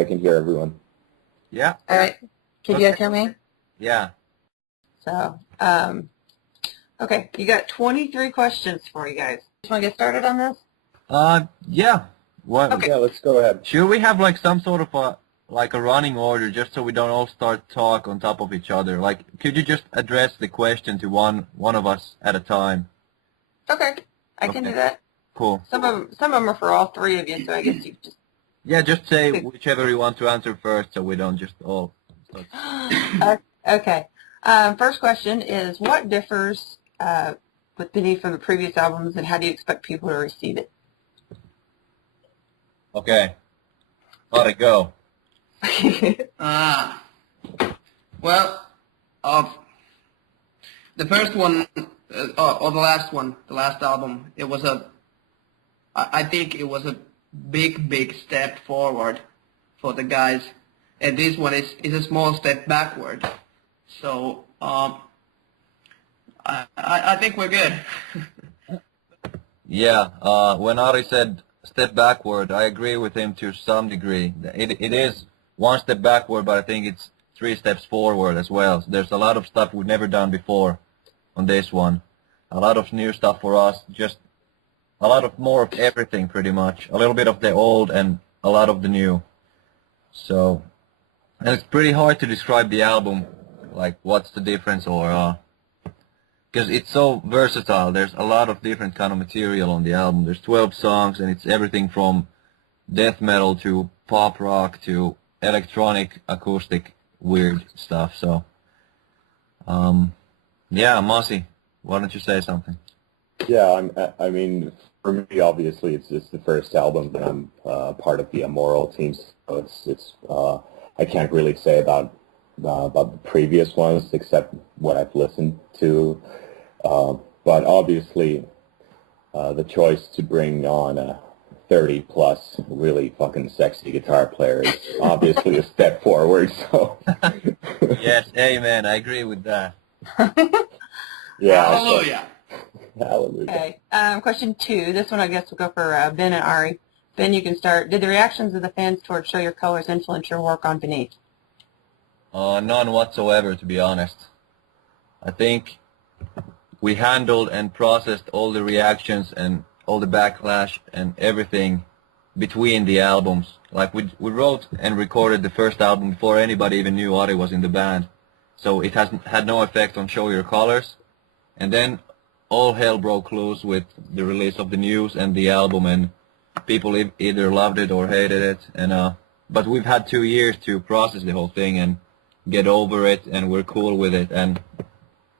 I can hear everyone. Yeah. All right. Can you guys hear me? Yeah. So, okay, you got 23 questions for you guys. Just want to get started on this? Yeah. What? Okay. Yeah, let's go ahead. Should we have like some sort of a running order just so we don't all start talk on top of each other? Like, could you just address the question to one of us at a time? Okay, I can do that. Cool. Some of them are for all three of you, so I guess you just. Yeah, just say whichever you want to answer first, so we don't just all. Okay. First question is, what differs with Beneath from the previous albums, and how do you expect people to receive it? Okay. Let it go. Well, the first one, or the last one, the last album, it was I think it was a big step forward for the guys, and this one is a small step backward. So I think we're good. Yeah. When Ari said step backward, I agree with him to some degree. It is one step backward, but I think it's 3 steps forward as well. So there's a lot of stuff we've never done before on this one. A lot of new stuff for us, just a lot of more of everything pretty much. A little bit of the old and a lot of the new. So, and it's pretty hard to describe the album, like what's the difference or, because it's so versatile. There's a lot of different kind of material on the album. There's 12 songs and it's everything from death metal to pop rock to electronic, acoustic, weird stuff. So, yeah, Mossy, why don't you say something? Yeah, I mean, for me, obviously, it's the first album that I'm part of the Amoral team, so it's I can't really say about the previous ones except what I've listened to, but obviously, the choice to bring on a 30-plus really fucking sexy guitar player is obviously a step forward. So. Yes, amen. I agree with that. Yeah. Hallelujah. Hallelujah. Okay. Question 2. This one I guess will go for Ben and Ari. Ben, you can start. Did the reactions of the fans towards Show Your Colors influence your work on Beneath? None whatsoever, to be honest. I think we handled and processed all the reactions and all the backlash and everything between the albums. Like we wrote and recorded the first album before anybody even knew Ari was in the band. So it has had no effect on Show Your Colors. And then all hell broke loose with the release of the news and the album, and people either loved it or hated it. And but we've had 2 years to process the whole thing and get over it, and we're cool with it. And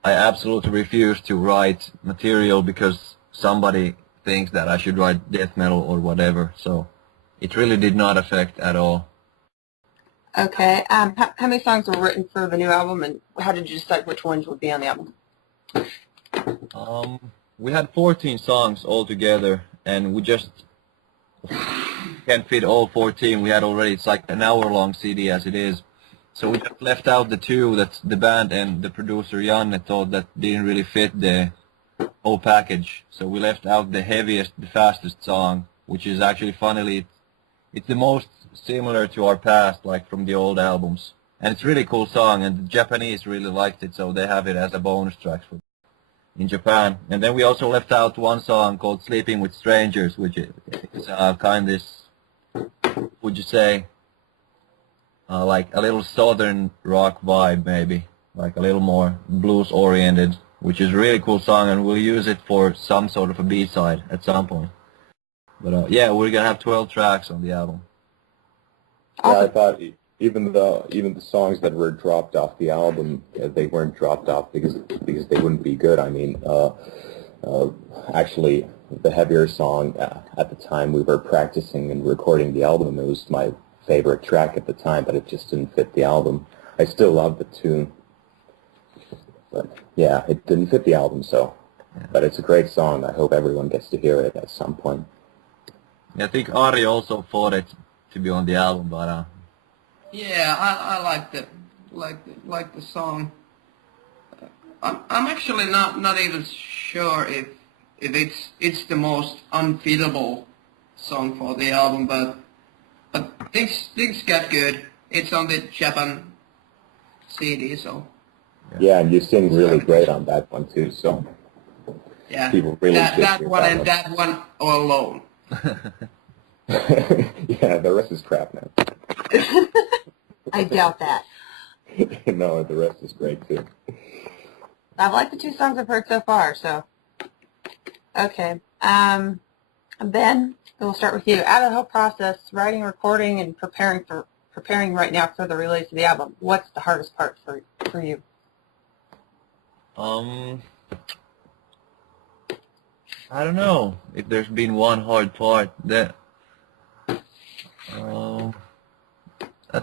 I absolutely refuse to write material because somebody thinks that I should write death metal or whatever. So it really did not affect at all. Okay. How many songs were written for the new album, and how did you decide which ones would be on the album? We had 14 songs altogether, and we just can't fit all 14. We had already, it's like an hour-long CD as it is. So we just left out the 2 that the band and the producer Janne thought that didn't really fit the whole package. So we left out the heaviest, the fastest song, which is actually, funnily, it's the most similar to our past, like from the old albums. And it's a really cool song, and the Japanese really liked it, so they have it as a bonus track in Japan. And then we also left out one song called Sleeping with Strangers, which is kind of, would you say, like a little southern rock vibe maybe, like a little more blues oriented, which is a really cool song, and we'll use it for some sort of a B-side at some point. But yeah, we're gonna have 12 tracks on the album. Yeah, I thought even the songs that were dropped off the album, they weren't dropped off because they wouldn't be good. I mean, actually, the heavier song at the time we were practicing and recording the album, it was my favorite track at the time, but it just didn't fit the album. I still love the tune, but yeah, it didn't fit the album. So, but it's a great song. I hope everyone gets to hear it at some point. Yeah, I think Ari also thought it to be on the album, but Yeah, I like the song. I'm actually not even sure if it's the most unfeasible song for the album, but But things got good. It's on the Japan CD, so Yeah, and you sing really great on that one too. So yeah. people really That one and that one all alone. Yeah, the rest is crap, man. I doubt that. No, the rest is great too. I've liked the 2 songs I've heard so far, so. Okay. Ben, we'll start with you. Out of the whole process, writing, recording, and preparing right now for the release of the album, what's the hardest part for you? I don't know if there's been one hard part. That's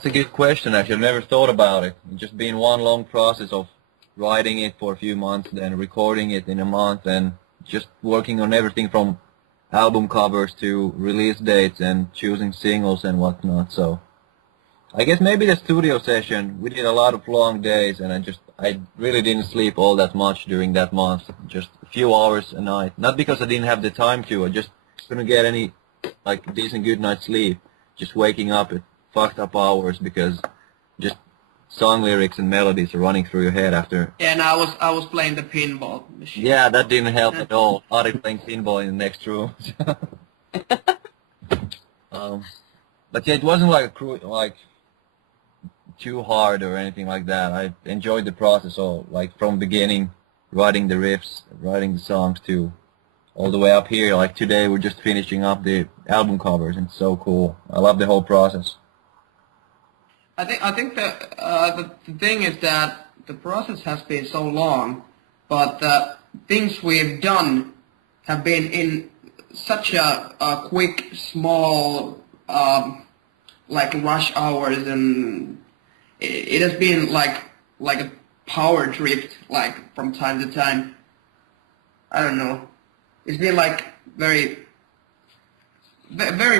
a good question, actually. I've never thought about it. It's just been one long process of writing it for a few months, then recording it in a month, and just working on everything from album covers to release dates and choosing singles and whatnot. So I guess maybe the studio session, we did a lot of long days, and I really didn't sleep all that much during that month, just a few hours a night. Not because I didn't have the time to, I just couldn't get any like decent good night's sleep, just waking up at fucked up hours because just song lyrics and melodies are running through your head after. Yeah, and I was playing the pinball machine. Yeah, that didn't help at all. Ari playing pinball in the next room. But yeah, it wasn't like too hard or anything like that. I enjoyed the process all, like from beginning, writing the riffs, writing the songs to all the way up here. Like today, we're just finishing up the album covers, and it's so cool. I love the whole process. I think that the thing is that the process has been so long, but the things we've done have been in such a quick, small, like rush hours, and it has been like a power trip, like from time to time. I don't know. It's been like very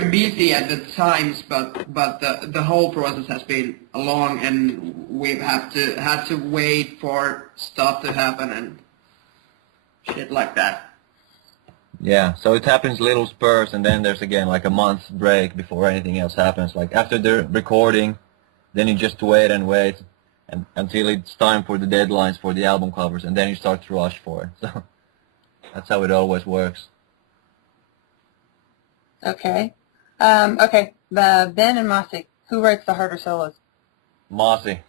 busy at the times, but the whole process has been long, and we've had to wait for stuff to happen and shit like that. Yeah, so it happens little spurs, and then there's again like a month break before anything else happens. Like after the recording, then you just wait and wait and until it's time for the deadlines for the album covers, and then you start to rush for it. So that's how it always works. Okay. Okay. Ben and Mossy, who writes the harder solos? Mossy.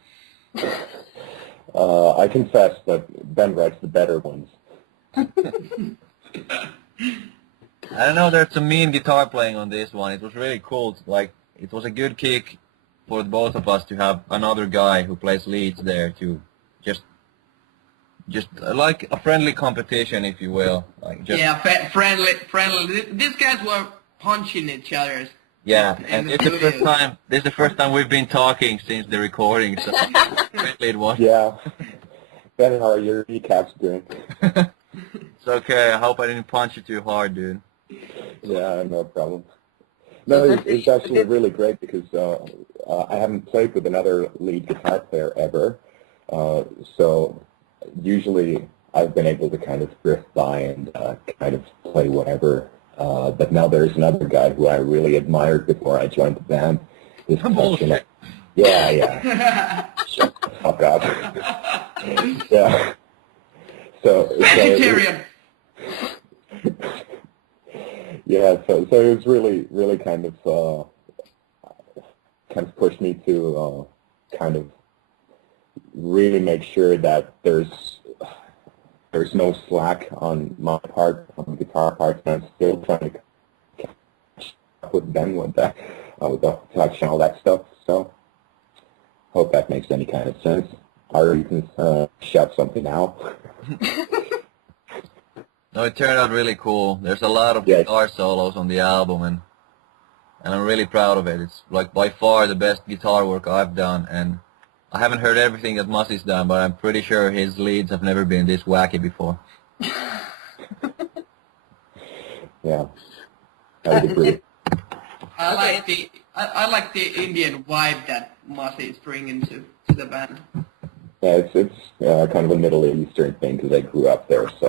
I confess that Ben writes the better ones. I don't know, there's some mean guitar playing on this one. It was really cool. Like, it was a good kick for both of us to have another guy who plays leads there to just like a friendly competition, if you will. Like just friendly. These guys were punching each other. Yeah, and it's the first time. This is the first time we've been talking since the recording. So friendly it was. Yeah. Ben, how are your kneecaps doing? It's okay. I hope I didn't punch you too hard, dude. Yeah, no problem. No, it's actually really great because I haven't played with another lead guitar player ever. So usually I've been able to kind of drift by and kind of play whatever. But now there's another guy who I really admired before I joined the band. Bullshit. Yeah. Shut the fuck up. Yeah. So Vegetarian. Yeah, so it was really kind of pushed me to kind of really make sure that there's no slack on my part, on the guitar part, and I'm still trying to catch up with Ben with that, with the touch and all that stuff. So hope that makes any kind of sense. Or you can shout something out. No, it turned out really cool. There's a lot of guitar solos on the album, and I'm really proud of it. It's like by far the best guitar work I've done, and I haven't heard everything that Mussy's done, but I'm pretty sure his leads have never been this wacky before. Yeah, I would agree. I like the Indian vibe that Mossy is bringing to the band. Yeah, it's kind of a Middle Eastern thing because I grew up there, so.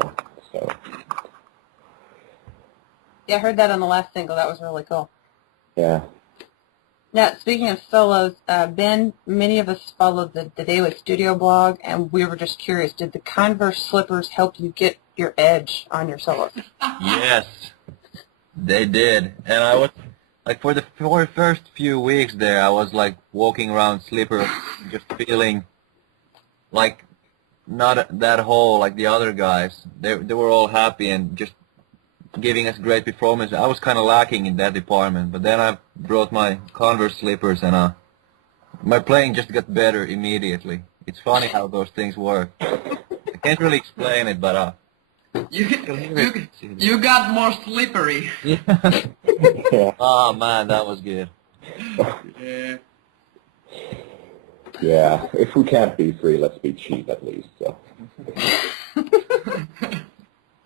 Yeah, I heard that on the last single. That was really cool. Yeah. Now, speaking of solos, Ben, many of us followed the Daily Studio blog, and we were just curious, did the Converse slippers help you get your edge on your solos? Yes, they did. And I was, like, for the first few weeks there, I was, like, walking around slipper, just feeling like not that whole like the other guys. They were all happy and just giving us great performance. I was kind of lacking in that department, but then I brought my Converse slippers and my playing just got better immediately. It's funny how those things work. I can't really explain it, but you got more slippery. yeah. Yeah. Oh man, that was good. Yeah. Yeah. If we can't be free, let's be cheap at least. So.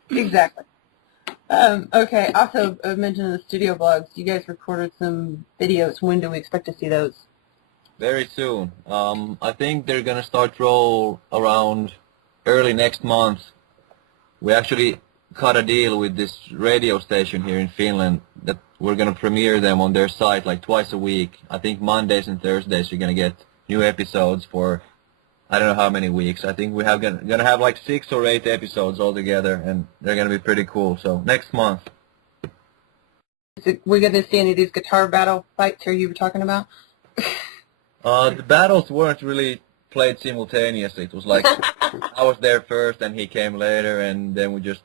Exactly. Okay, also mentioned in the studio blogs, you guys recorded some videos. When do we expect to see those? Very soon. I think they're gonna start roll around early next month. We actually cut a deal with this radio station here in Finland that we're gonna premiere them on their site like twice a week. I think Mondays and Thursdays you're gonna get new episodes for I don't know how many weeks. I think we have gonna have like 6 or 8 episodes altogether, and they're gonna be pretty cool. So next month. We're going to see any of these guitar battle fights here you were talking about? The battles weren't really played simultaneously. It was like I was there first and he came later, and then we just,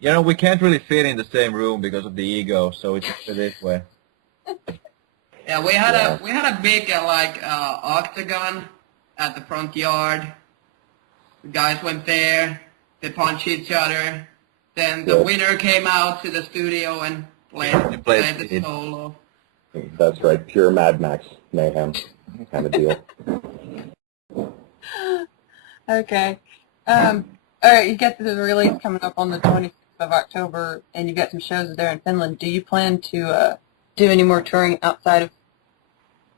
we can't really fit in the same room because of the ego, so it's this way. Yeah, we had a big octagon at the front yard. The guys went there. They punched each other. Then the winner came out to the studio and played the solo. That's right. Pure Mad Max mayhem kind of deal. Okay. All right, you got the release coming up on the 26th of October, and you got some shows there in Finland. Do you plan to do any more touring outside of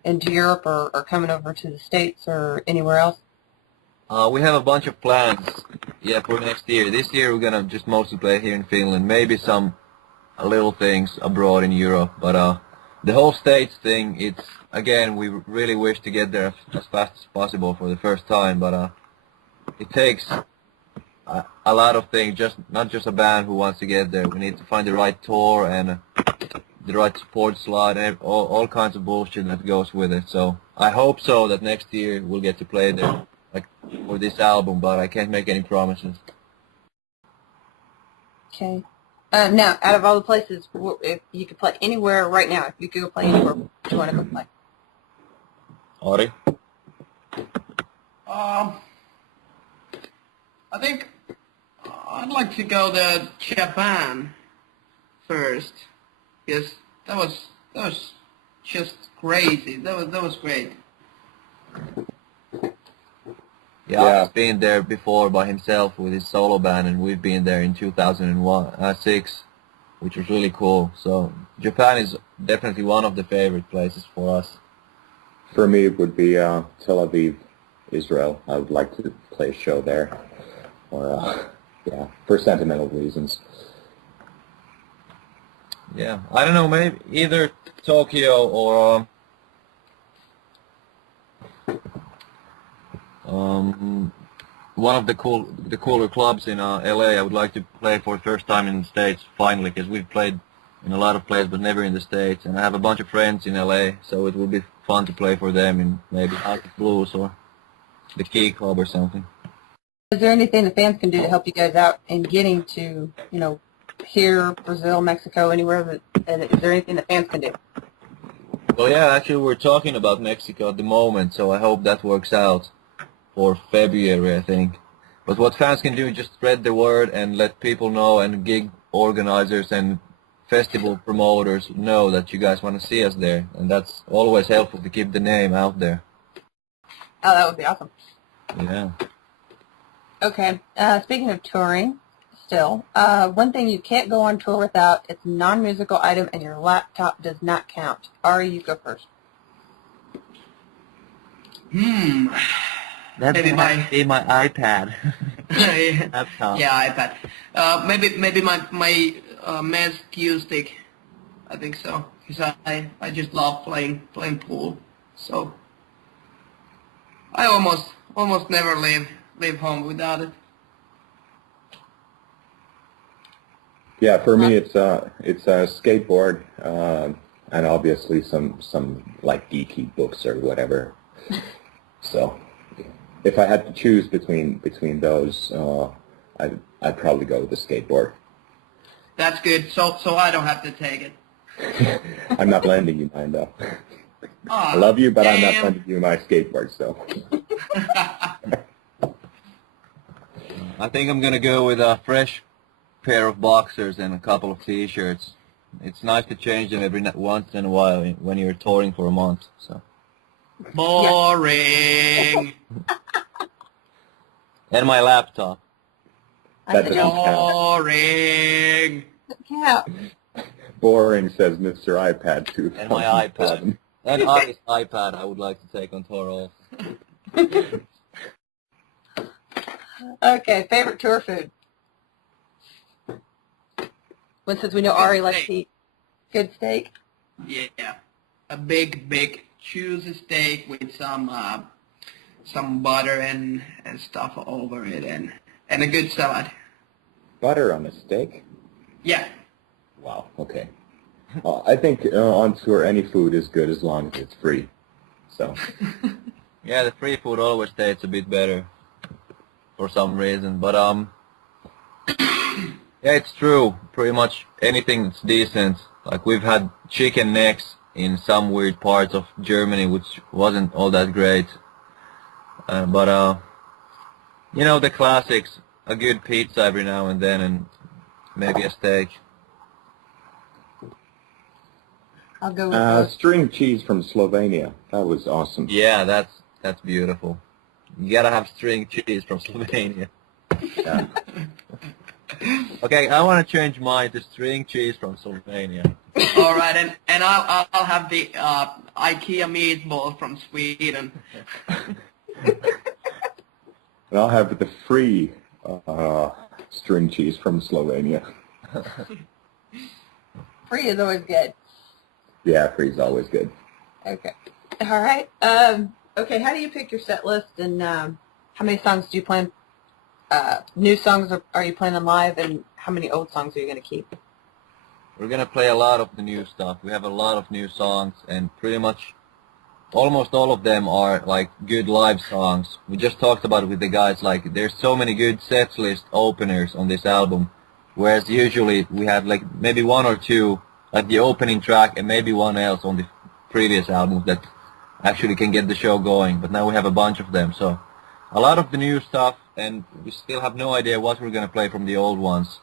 into Europe or coming over to the States or anywhere else? We have a bunch of plans, for next year. This year we're gonna just mostly play here in Finland, maybe some little things abroad in Europe, but the whole States thing, it's, again, we really wish to get there as fast as possible for the first time, but it takes a lot of things, not just a band who wants to get there. We need to find the right tour and the right support slot and all kinds of bullshit that goes with it. So I hope so that next year we'll get to play there, like for this album, but I can't make any promises. Okay. Now, out of all the places, if you could play anywhere right now, if you could go play anywhere, where do you want to go play? Ari? I think I'd like to go to Japan first, because that was just crazy. That was great. Yeah, he's been there before by himself with his solo band, and we've been there in 2006, which was really cool. So Japan is definitely one of the favorite places for us. For me, it would be Tel Aviv, Israel. I would like to play a show there, or for sentimental reasons. Yeah, I don't know, maybe either Tokyo or one of the cooler clubs in LA. I would like to play for the first time in the States finally, because we've played in a lot of places but never in the States, and I have a bunch of friends in LA, so it would be fun to play for them in maybe House of Blues or the Key Club or something. Is there anything the fans can do to help you guys out in getting to, here, Brazil, Mexico, anywhere? Is there anything the fans can do? Well, yeah, actually we're talking about Mexico at the moment, so I hope that works out for February, I think. But what fans can do is just spread the word and let people know, and gig organizers and festival promoters know that you guys want to see us there, and that's always helpful to keep the name out there. Oh, that would be awesome. Yeah. Okay, speaking of touring, still, one thing you can't go on tour without, it's a non-musical item, and your laptop does not count. Ari, you go first. That's Maybe my iPad. Laptop. Yeah, iPad. Maybe my Mez Q stick. I think so. because I just love playing pool. So I almost never leave home without it. Yeah, for me it's a skateboard, and obviously some like geeky books or whatever. So if I had to choose between those, I'd probably go with the skateboard. That's good. So I don't have to take it. I'm not lending you mine though. Oh, I love you, but I'm not damn. lending you my skateboard. So I think I'm gonna go with a fresh pair of boxers and a couple of t-shirts. It's nice to change them every once in a while when you're touring for a month. So. Boring. And my laptop. that I doesn't count. Boring. Yeah. Boring, says Mr. iPad 2. And my iPad. And Ari's iPad I would like to take on tour also. Okay, favorite tour food? Well, since we know Ari likes to eat good steak. Yeah, a big choose a steak with some butter and stuff over it and a good salad. Butter on a steak? Yeah. Wow, okay. I think on tour any food is good as long as it's free. So Yeah, the free food always tastes a bit better for some reason, but yeah, it's true. Pretty much anything that's decent. Like we've had chicken necks in some weird parts of Germany, which wasn't all that great. But you know, the classics: a good pizza every now and then, and maybe a steak. I'll go with string cheese from Slovenia. That was awesome. Yeah, that's beautiful. You gotta have string cheese from Slovenia. Yeah. Okay, I want to change mine to string cheese from Slovenia. All right, and I'll have the IKEA meatball from Sweden. And I'll have the free string cheese from Slovenia. free is always good. Yeah, free's always good. Okay. All right. Okay, how do you pick your set list, and how many songs do you plan? New songs are you playing them live, and how many old songs are you going to keep? We're gonna play a lot of the new stuff. We have a lot of new songs, and pretty much almost all of them are like good live songs. We just talked about it with the guys. Like, there's so many good set list openers on this album, whereas usually we have like maybe one or two, like the opening track, and maybe one else on the previous albums that actually can get the show going. But now we have a bunch of them, so a lot of the new stuff, and we still have no idea what we're gonna play from the old ones.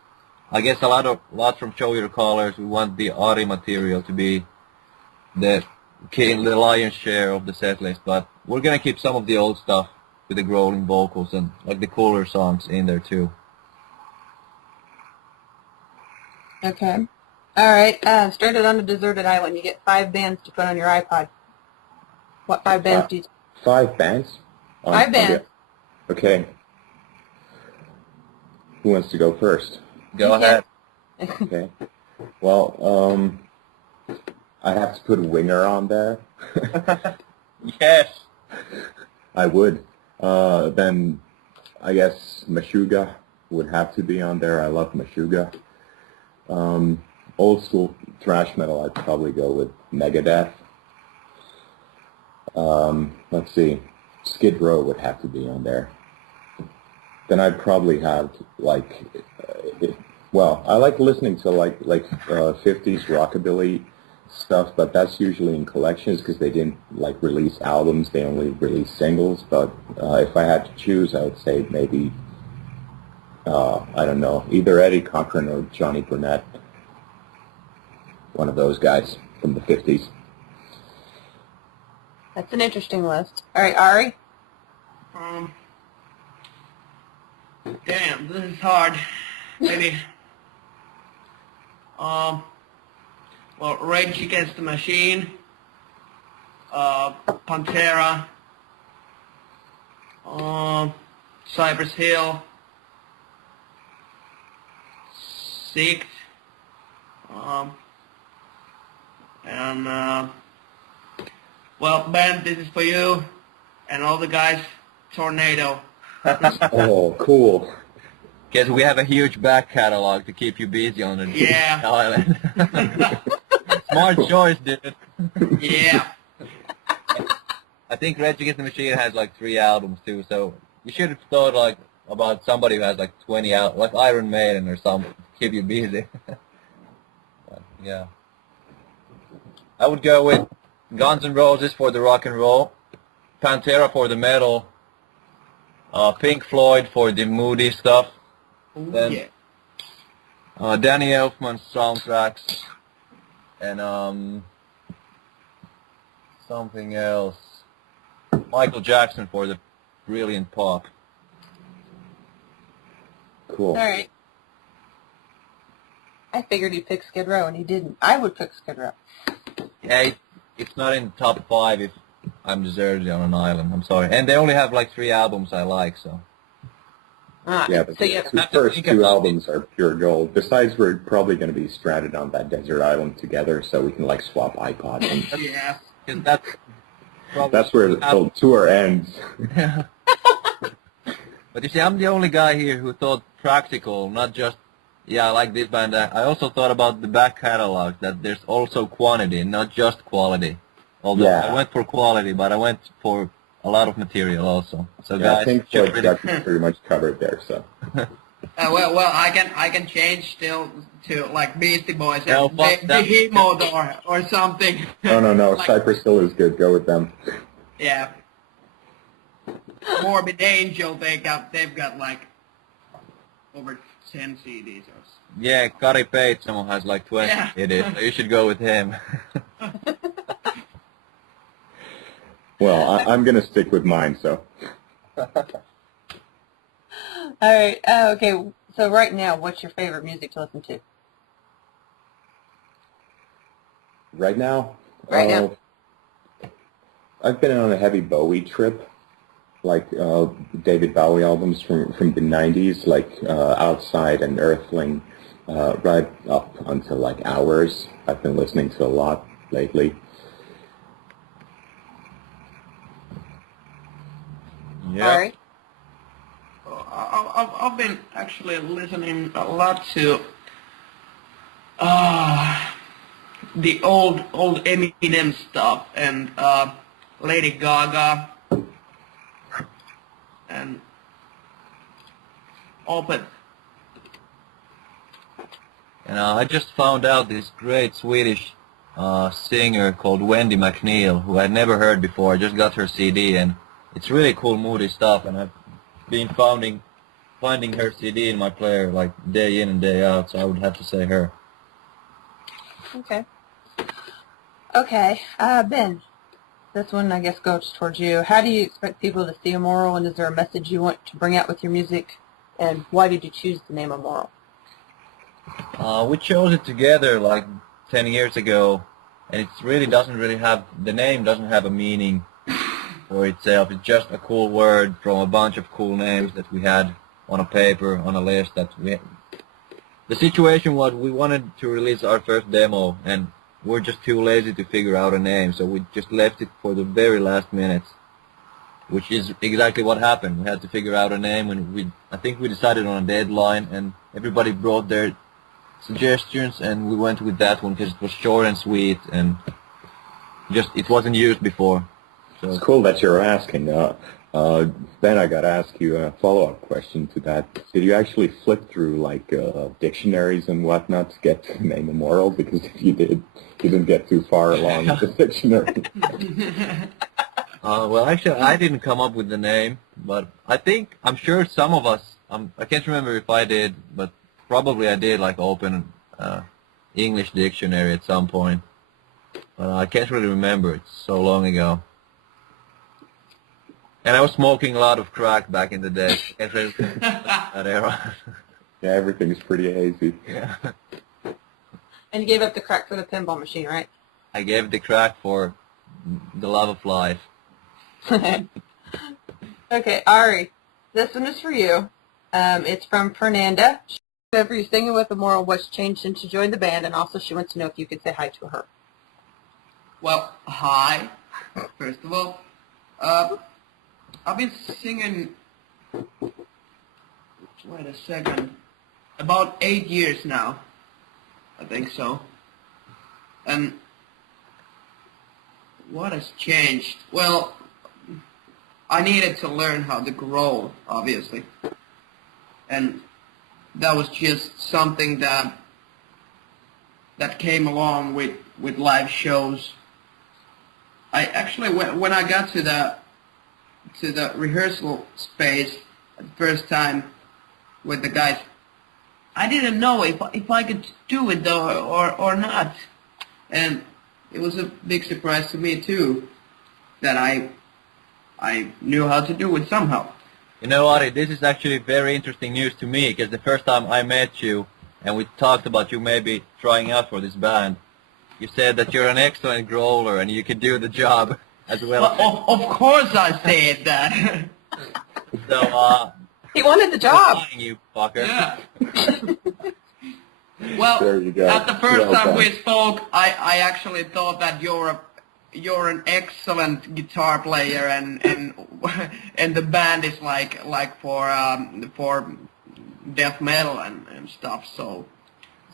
I guess a lot from Show Your Colors. We want the Ari material to be the lion's share of the set list, but we're gonna keep some of the old stuff with the growling vocals and like the cooler songs in there too. Okay. All right. Stranded on a deserted island. You get 5 bands to put on your iPod. What 5 bands do you? 5 bands? 5 bands. Okay. Who wants to go first? Go ahead. Okay. Well, I have to put Winger on there. Yes. I would. Then I guess Meshuggah would have to be on there. I love Meshuggah. Old school thrash metal, I'd probably go with Megadeth. Let's see. Skid Row would have to be on there. Then I'd probably have like, well, I like listening to like 50s rockabilly stuff, but that's usually in collections because they didn't like release albums; they only released singles. But if I had to choose, I would say maybe I don't know, either Eddie Cochran or Johnny Burnett, one of those guys from the 50s. That's an interesting list. All right, Ari. Damn, this is hard. Maybe. Well, Rage Against the Machine, Pantera, Cypress Hill, Sept, And well, Ben, this is for you and all the guys. Tornado. Oh, cool. Because we have a huge back catalog to keep you busy on the Yeah. island. Smart choice, dude. Yeah. I think Rage Against the Machine has like 3 albums too, so you should have thought like about somebody who has like 20 out, like Iron Maiden or something, to keep you busy. But, yeah. I would go with Guns N' Roses for the rock and roll, Pantera for the metal, Pink Floyd for the moody stuff, Ooh, then yeah. Danny Elfman's soundtracks, and something else. Michael Jackson for the brilliant pop. Cool. All right. I figured he'd pick Skid Row, and he didn't. I would pick Skid Row. Yeah, it's not in the top 5 if I'm deserted on an island. I'm sorry. And they only have like 3 albums I like, so. Yeah, but so you have the have to first think 2 about albums are pure gold. Besides, we're probably going to be stranded on that desert island together, so we can like swap iPods. And Yeah. 'Cause that's probably that's where the tour ends. But you see, I'm the only guy here who thought practical, not just, yeah, I like this band. I also thought about the back catalog, that there's also quantity, not just quality. Although Yeah. I went for quality, but I went for a lot of material also. So Yeah, guys, I think should Floyd really- got you pretty much covered there. So Well, I can change still to like Beastie Boys and No, fuck that. Behemoth or something. no. Like, Cypress Hill is good. Go with them. yeah. Morbid Angel, they've got like over 10 CDs or so. Yeah, Kari Peitsomo has like 20 Yeah. CDs, so you should go with him. Well, I'm going to stick with mine. So All right. Okay. So right now, what's your favorite music to listen to? right now, Right now. I've been on a heavy Bowie trip, like David Bowie albums from the 90s, like Outside and Earthling, right up until like Hours. I've been listening to a lot lately. Yeah. All right. I've been actually listening a lot to the old Eminem stuff and Lady Gaga and Open. And I just found out this great Swedish singer called Wendy McNeil, who I'd never heard before. I just got her CD, and it's really cool, moody stuff. And I've been finding her CD in my player like day in and day out. So I would have to say her. Okay. Okay. Ben, this one I guess goes towards you. How do you expect people to see Amoral, and is there a message you want to bring out with your music? And why did you choose the name Amoral? We chose it together like 10 years ago, and it really doesn't really have, the name doesn't have a meaning for itself. It's just a cool word from a bunch of cool names that we had on a paper, on a list that we. The situation was we wanted to release our first demo, and we're just too lazy to figure out a name, so we just left it for the very last minutes, which is exactly what happened. We had to figure out a name, and I think we decided on a deadline, and everybody brought their suggestions, and we went with that one because it was short and sweet, and just it wasn't used before. So It's cool that you're asking. Ben, I got to ask you a follow-up question to that. Did you actually flip through like dictionaries and whatnot to get the name Amoral? Because if you did, you didn't get too far along with the dictionary. well, actually, I didn't come up with the name, but I'm sure some of us, I can't remember if I did, but probably I did, like open English dictionary at some point. But I can't really remember. It's so long ago. And I was smoking a lot of crack back in the day. Can't really remember that era. Yeah, everything's pretty hazy. Yeah. And you gave up the crack for the pinball machine, right? I gave the crack for the love of life. Okay, Ari, this one is for you. It's from Fernanda. Whenever you're singing with Amoral, what's changed since you joined the band, and also she wants to know if you could say hi to her. Well, hi, first of all. I've been singing, wait a second, about 8 years now. I think so. And what has changed? Well, I needed to learn how to grow, obviously. And that was just something that came along with live shows. I actually, when I got to the rehearsal space the first time with the guys, I didn't know if I could do it though or not, and it was a big surprise to me too that I knew how to do it somehow. You know, Ari, this is actually very interesting news to me, because the first time I met you and we talked about you maybe trying out for this band, you said that you're an excellent growler and you can do the job as well. Of course I said that. So, He wanted the job. lying, you fucker. Yeah. Well, There you go. at the first Well time done. we spoke, I actually thought that you're an excellent guitar player, and the band is like for death metal and stuff. So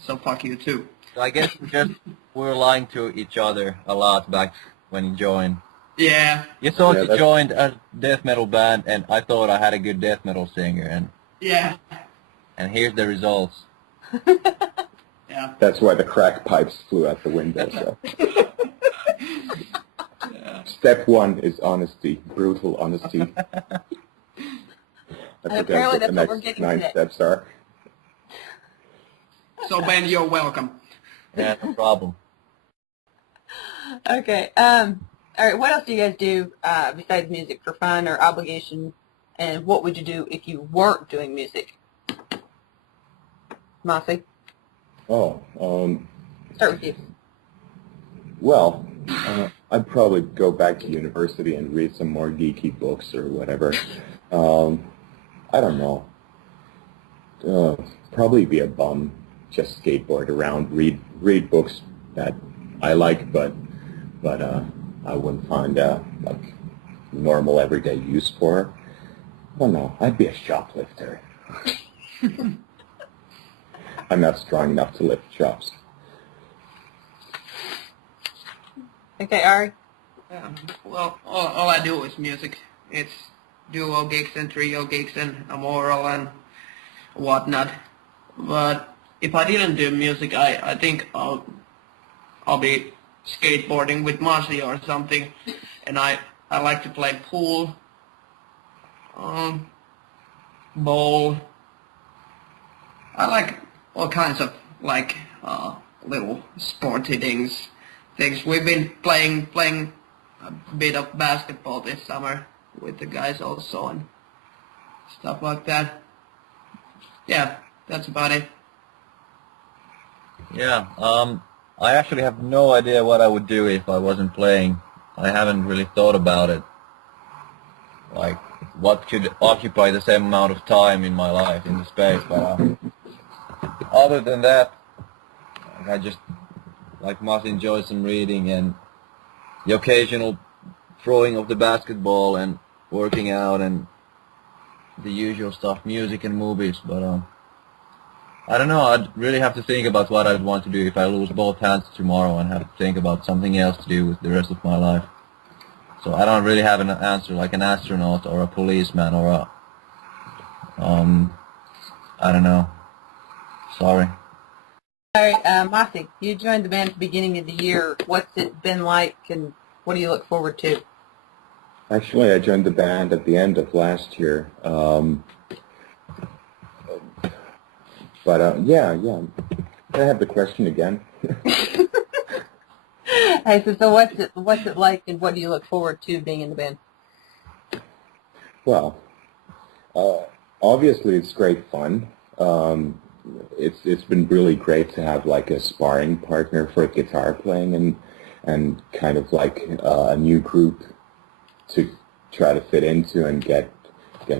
fuck you too. So I guess we were lying to each other a lot back when you joined. Yeah. You thought Yeah, you that's- joined a death metal band, and I thought I had a good death metal singer, Yeah. and here's the results. Yeah. That's why the crack pipes flew out the window. So. Step one is honesty, brutal honesty. I forget apparently what that's the what we're next getting 9 today. steps are. So Ben, you're welcome. Yeah, no problem. Okay. All right. What else do you guys do besides music for fun or obligation? And what would you do if you weren't doing music? Mossy, Oh, start with you. well, I'd probably go back to university and read some more geeky books or whatever. I don't know. Probably be a bum, just skateboard around, read books that I like, but I wouldn't find like normal everyday use for. I don't know. I'd be a shoplifter. I'm not strong enough to lift shops. Okay, Ari. Yeah. Well, all I do is music. It's duo gigs and trio gigs and Amoral and whatnot. But if I didn't do music, I think I'll be skateboarding with Marcy or something. And I like to play pool, bowl. I like all kinds of like little sporty things. We've been playing a bit of basketball this summer with the guys also and stuff like that. Yeah, that's about it. Yeah, I actually have no idea what I would do if I wasn't playing. I haven't really thought about it. Like, what could occupy the same amount of time in my life, in the space, but other than that, I just, like, must enjoy some reading and the occasional throwing of the basketball and working out and the usual stuff, music and movies, but I don't know, I'd really have to think about what I'd want to do if I lose both hands tomorrow and have to think about something else to do with the rest of my life. So I don't really have an answer, like an astronaut or a policeman or a, I don't know. Sorry. All right, Mossy, you joined the band at the beginning of the year. What's it been like, and what do you look forward to? Actually, I joined the band at the end of last year. Yeah. I have the question again. Hey, so what's it like, and what do you look forward to being in the band? Well, obviously it's great fun. It's been really great to have like a sparring partner for guitar playing and kind of like a new group to try to fit into and get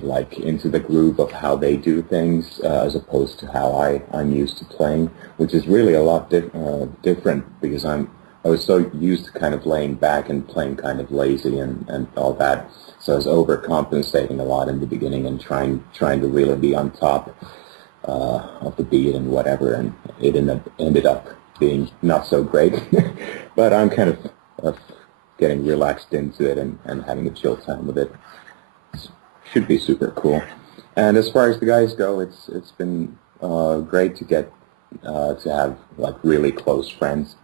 like into the groove of how they do things as opposed to how I'm used to playing, which is really a lot different because I'm I was so used to kind of laying back and playing kind of lazy and all that. So I was overcompensating a lot in the beginning and trying to really be on top of the beat and whatever, and it ended up being not so great. But I'm kind of getting relaxed into it and having a chill time with it. Should be super cool. And as far as the guys go, it's been great to get to have like really close friends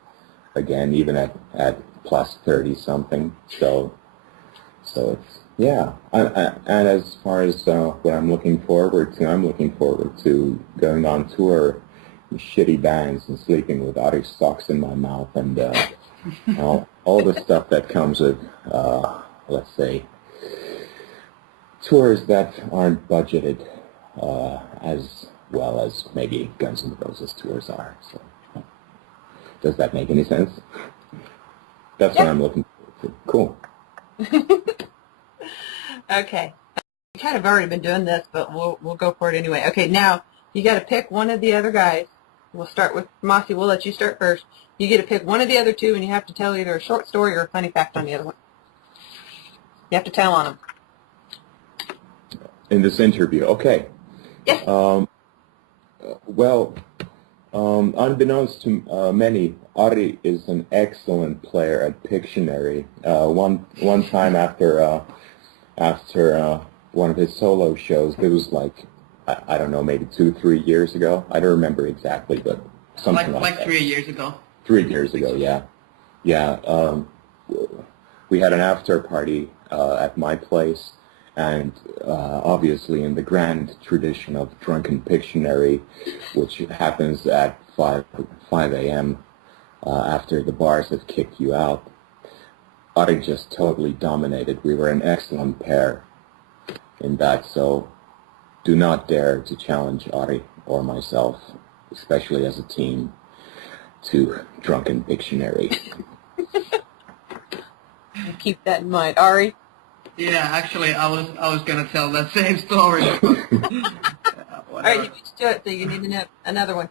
again, even at plus 30 something. So it's yeah. And as far as what I'm looking forward to going on tour with shitty bands and sleeping with Ari's socks in my mouth and all the stuff that comes with let's say tours that aren't budgeted as well as maybe Guns N' Roses tours are. So, does that make any sense? That's what I'm looking forward to. Cool. Okay. We kind of already been doing this, but we'll go for it anyway. Okay, now you got to pick one of the other guys. We'll start with Mossy. We'll let you start first. You get to pick one of the other two, and you have to tell either a short story or a funny fact on the other one. You have to tell on them. In this interview, okay. Yes. Well, unbeknownst to many, Ari is an excellent player at Pictionary. One time after one of his solo shows, it was like I don't know, maybe 2-3 years ago. I don't remember exactly, but something like that. 3 years ago. 3 years ago, yeah. We had an after party at my place. And obviously in the grand tradition of Drunken Pictionary, which happens at 5 a.m. After the bars have kicked you out, Ari just totally dominated. We were an excellent pair in that, so do not dare to challenge Ari or myself, especially as a team, to Drunken Pictionary. Keep that in mind. Ari? Yeah, actually, I was gonna tell that same story. All right, you just do it, so you need another one.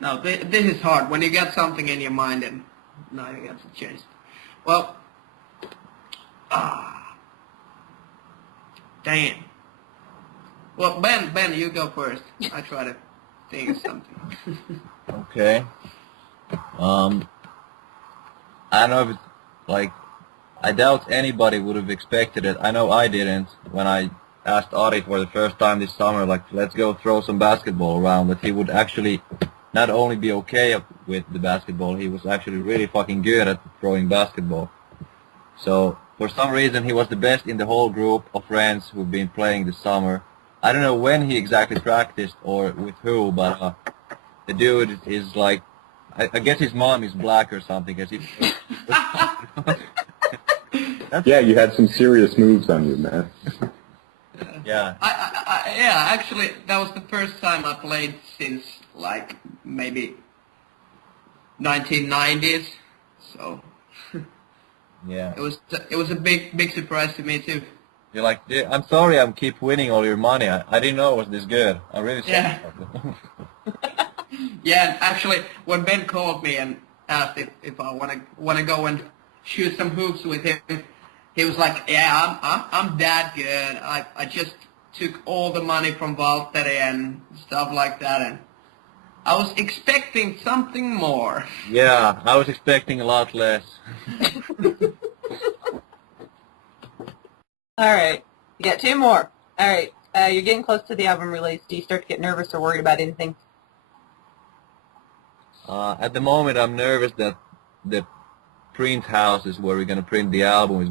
No, this is hard. When you got something in your mind and now you got to change. Well, damn. Well, Ben, you go first. I try to think of something. Okay. I don't know if it's, like, I doubt anybody would have expected it. I know I didn't when I asked Ari for the first time this summer, like, let's go throw some basketball around, that he would actually not only be okay with the basketball, he was actually really fucking good at throwing basketball. So, for some reason, he was the best in the whole group of friends who've been playing this summer. I don't know when he exactly practiced or with who, but the dude is like, I guess his mom is black or something. Cause he, yeah, you had some serious moves on you, man. Yeah. Yeah, actually, that was the first time I played since, like, maybe 1990s. So, yeah. It was a big surprise to me too. You're like, I'm sorry, I keep winning all your money. I didn't know it was this good. I'm really sorry. Yeah. Yeah, and actually, when Ben called me and asked if I want to go and shoot some hoops with him, he was like, "Yeah, I'm that good. I just took all the money from Valtteri and stuff like that, and I was expecting something more." Yeah, I was expecting a lot less. All right, you got two more. All right, you're getting close to the album release. Do you start to get nervous or worried about anything? At the moment, I'm nervous that the print house is where we're gonna print the album is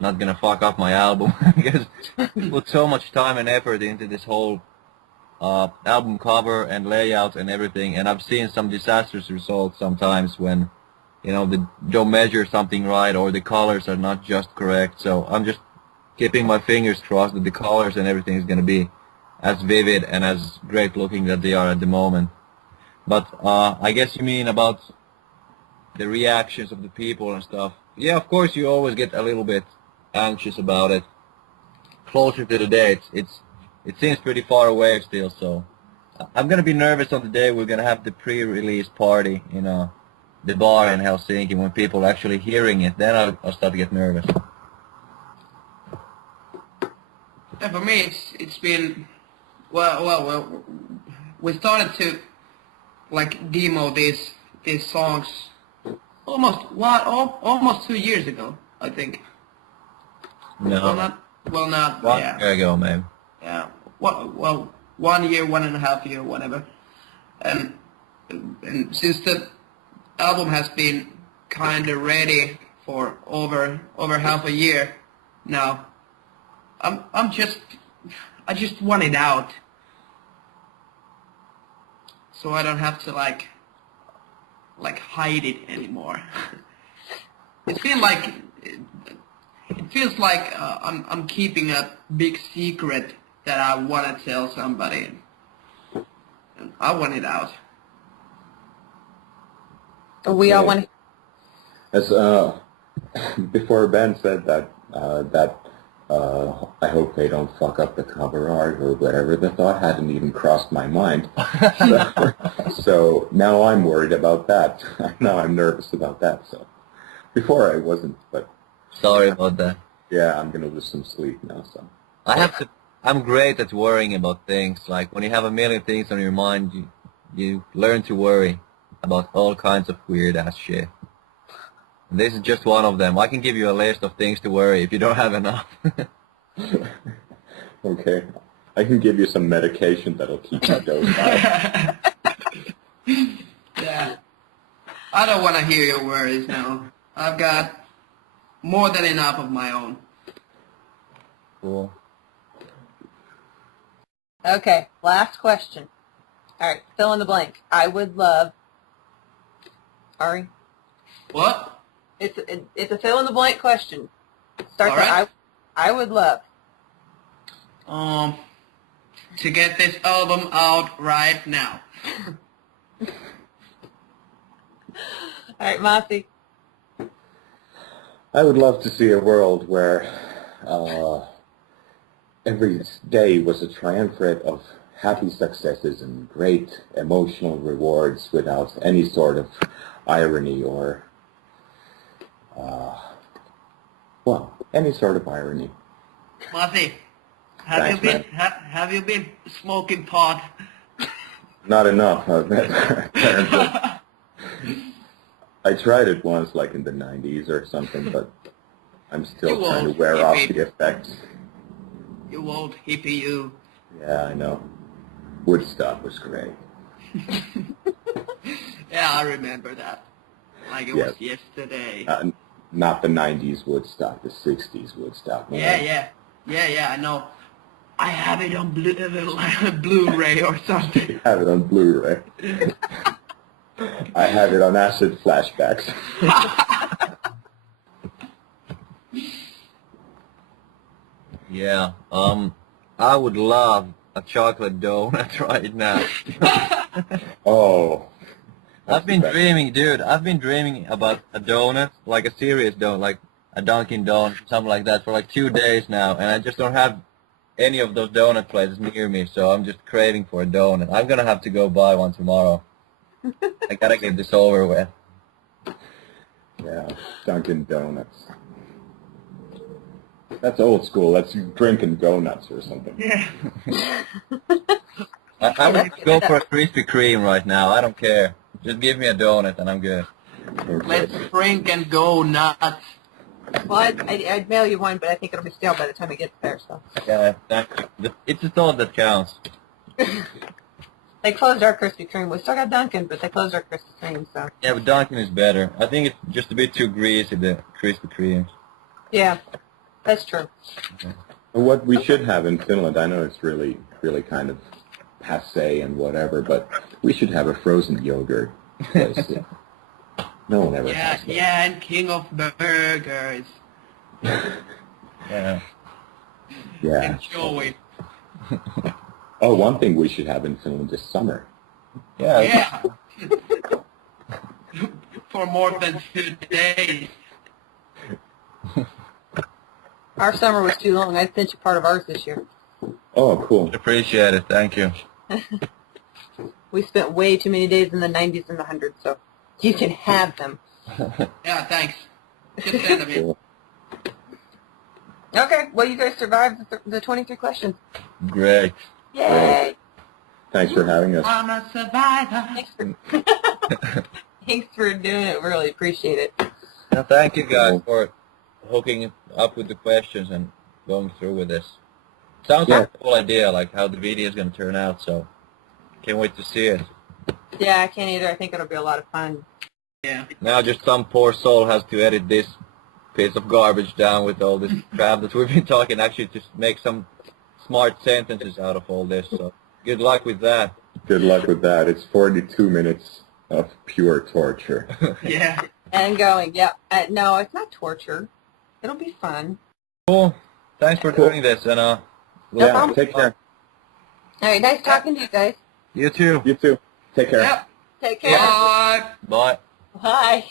not gonna fuck up my album because we put so much time and effort into this whole album cover and layout and everything, and I've seen some disastrous results sometimes when they don't measure something right or the colors are not just correct. So I'm just keeping my fingers crossed that the colors and everything is gonna be as vivid and as great looking that they are at the moment. But I guess you mean about the reactions of the people and stuff. Yeah, of course you always get a little bit anxious about it. Closer to the date, it seems pretty far away still, so I'm gonna be nervous on the day we're gonna have the pre-release party, you know, the bar in Helsinki when people are actually hearing it. Then I'll start to get nervous. Yeah, for me, it's been well. We started to like demo these songs almost 2 years ago, I think. No, Not one yeah. year ago, maybe. Yeah. Well, 1 year, 1.5 years, whatever. And since the album has been kind of ready for over half a year now, I just want it out, so I don't have to like hide it anymore. It feels like I'm keeping a big secret that I want to tell somebody. And I want it out. We all want to. As before Ben said that I hope they don't fuck up the cover art or whatever. The thought hadn't even crossed my mind. So now I'm worried about that. Now I'm nervous about that. So before I wasn't, but Sorry about that. yeah, I'm gonna lose some sleep now. So I'm great at worrying about things. Like when you have a million things on your mind, you learn to worry about all kinds of weird ass shit. And this is just one of them. I can give you a list of things to worry if you don't have enough. okay, I can give you some medication that'll keep you dosed out. Yeah. I don't want to hear your worries now. I've got more than enough of my own. Cool. Okay, last question. All right, fill in the blank. I would love. Ari? What? It's a fill in the blank question. Start All with right. I would love. To get this album out right now. All right, Masi. I would love to see a world where every day was a triumvirate of happy successes and great emotional rewards without any sort of irony or, any sort of irony. Masi, Thanks, man. have you been smoking pot? Not enough. Apparently. I tried it once, like in the 90s or something, but I'm still You trying to won't, wear off hippie. the effects. You old hippie, you. Yeah, I know. Woodstock was great. Yeah, I remember that. Like it was yesterday. Not the 90s Woodstock, the 60s Woodstock. No. Yeah, I know. I have it on Blu-ray or something. I have it on Blu-ray. I have it on acid flashbacks. Yeah. I would love a chocolate donut right now. Oh. I've been dreaming, dude. I've been dreaming about a donut, like a serious donut, like a Dunkin' Donut, something like that, for like 2 days now, and I just don't have any of those donut places near me, so I'm just craving for a donut. I'm gonna have to go buy one tomorrow. I gotta get this over with. Yeah, Dunkin' Donuts. That's old school. That's drinking donuts or something. Yeah. I would go for a Krispy Kreme right now. I don't care. Just give me a donut and I'm good. Okay. Let's drink and go nuts. Well, I'd mail you one, but I think it'll be stale by the time it gets there. So Yeah, thank you. It's the thought that counts. they closed our Krispy Kreme. We still got Dunkin', but they closed our Krispy Kreme. So Yeah, but Dunkin' is better. I think it's just a bit too greasy, the Krispy Kremes. yeah, that's true. What we should have in Finland, I know it's really, really kind of passé and whatever, but we should have a frozen yogurt place. No one ever has that. Yeah, and king of burgers. Yeah. Yeah. Enjoy. Oh, one thing we should have in Finland this summer. Yeah. For more than 2 days. Our summer was too long. I sent you part of ours this year. Oh, cool. Appreciate it. Thank you. We spent way too many days in the 90s and the 100s, so you can have them. Yeah, thanks. Just send them in. Okay, well, you guys survived the 23 questions. Great. Yay! Thanks for having us. I'm a survivor. Thanks for doing it. Really appreciate it. Now, thank you guys for hooking up with the questions and going through with this. Sounds like a cool idea, like how the video is going to turn out, so can't wait to see it. Yeah, I can't either. I think it'll be a lot of fun. Yeah. Now just some poor soul has to edit this piece of garbage down with all this crap that we've been talking, actually to make some smart sentences out of all this, so good luck with that. Good luck with that. It's 42 minutes of pure torture. Yeah. And going, yeah. No, it's not torture. It'll be fun. Cool. Thanks for doing this, and No problem. Take care. All right, nice talking to you guys. You too. You too. Take care. Yep. Take care. Bye. Bye. Bye.